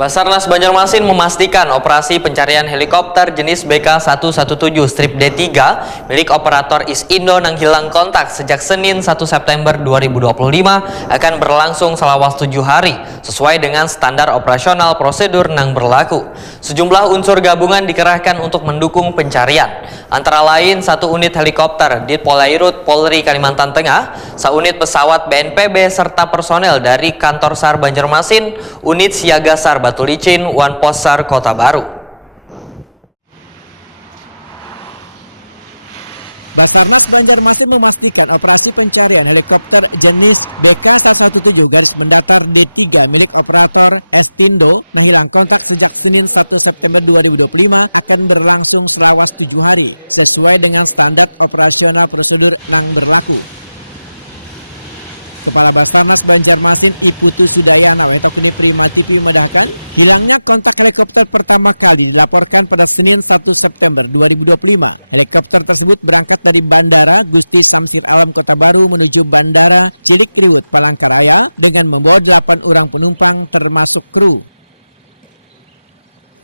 Basarnas Banjarmasin memastikan operasi pencarian helikopter jenis BK117 strip D3 milik operator Isindo yang hilang kontak sejak Senin 1 September 2025 akan berlangsung selama 7 hari sesuai dengan standar operasional prosedur yang berlaku. Sejumlah unsur gabungan dikerahkan untuk mendukung pencarian, antara lain 1 unit helikopter di Polairut Polri Kalimantan Tengah, 1 unit pesawat BNPB serta personel dari Kantor SAR Banjarmasin, unit siaga SAR Batu Licin, Wanpos SAR Kota Baru. Basarnas Banjarmasin memastikan operasi pencarian helikopter jenis BK117 garis mendatar D3 milik operator Isindo yang hilang kontak sejak Senin 1 September 2025 akan berlangsung selama 7 hari sesuai dengan standar operasional prosedur yang berlaku. Kepala Basarnas Banjarmasin Iputu Sudayana Wetokuni Prima TV memedahkan, hilangnya kontak helikopter pertama kali dilaporkan pada Senin 1 September 2025. Helikopter tersebut berangkat dari Bandara Gusti Samsir Alam Kota Baru menuju Bandara Cilikriwut Palangkaraya dengan membawa 8 orang penumpang termasuk kru.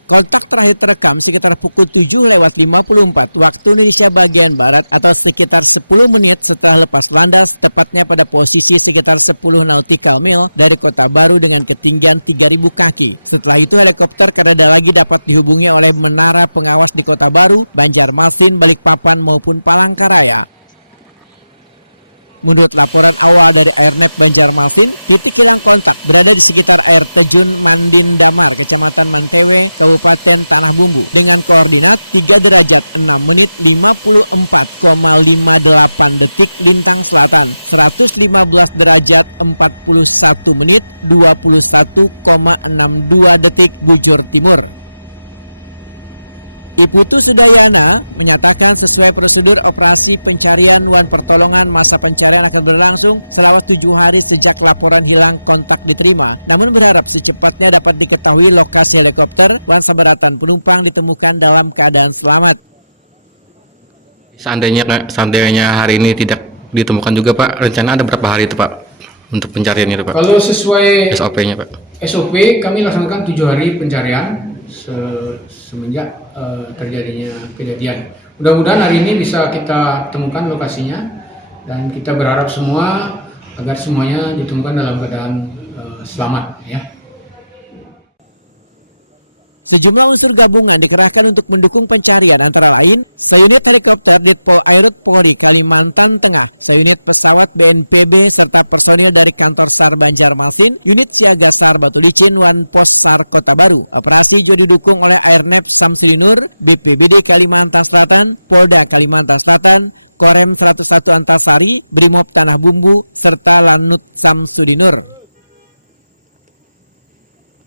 Kontak terakhir terekam sekitar pukul 7:54 waktu Indonesia bagian Barat atau sekitar 10 menit setelah lepas landas, tepatnya pada posisi sekitar 10 nautical mil dari Kota Baru dengan ketinggian 3.000 kaki. Setelah itu helikopter karena lagi dapat dihubungi oleh menara pengawas di Kota Baru, Banjarmasin, Balikpapan maupun Palangkaraya. Menurut laporan awal dari Airnep Banjarmasin, titik hilang kontak berada di sekitar air terjun Mandin Damar, Kecamatan Mantewe, Kabupaten Tanah Bumbu, dengan koordinat 3 derajat 6 menit 54,58 detik lintang selatan, 115 derajat 41 menit 21,62 detik bujur timur. Iputu Sudayana menyatakan sesuai prosedur operasi pencarian wan pertolongan, masa pencarian akan berlangsung selama 7 hari sejak laporan hilang kontak diterima. Namun berharap secepatnya dapat diketahui lokasi helikopter wan sabaratan penumpang ditemukan dalam keadaan selamat. Seandainya hari ini tidak ditemukan juga Pak, rencana ada berapa hari itu Pak untuk pencarian itu Pak? Kalau sesuai SOP-nya Pak? SOP kami laksanakan 7 hari pencarian semenjak terjadinya kejadian. Mudah-mudahan hari ini bisa kita temukan lokasinya dan kita berharap semua agar semuanya ditemukan dalam keadaan selamat ya. Sejumlah unsur gabungan dikerahkan untuk mendukung pencarian, antara lain seunit helikopter di Polairut Polri Kalimantan Tengah, seunit pesawat BNPB serta personil dari Kantor SAR Banjarmasin, unit siaga SAR Batu Licin, Wanpos SAR Kota Baru. Operasi juga didukung oleh Airnep Samsudinur, BPBD Kalimantan Selatan, Polda Kalimantan Selatan, Korem 101 Antasari, Brimob Tanah Bumbu, serta Lanut Samsudinur.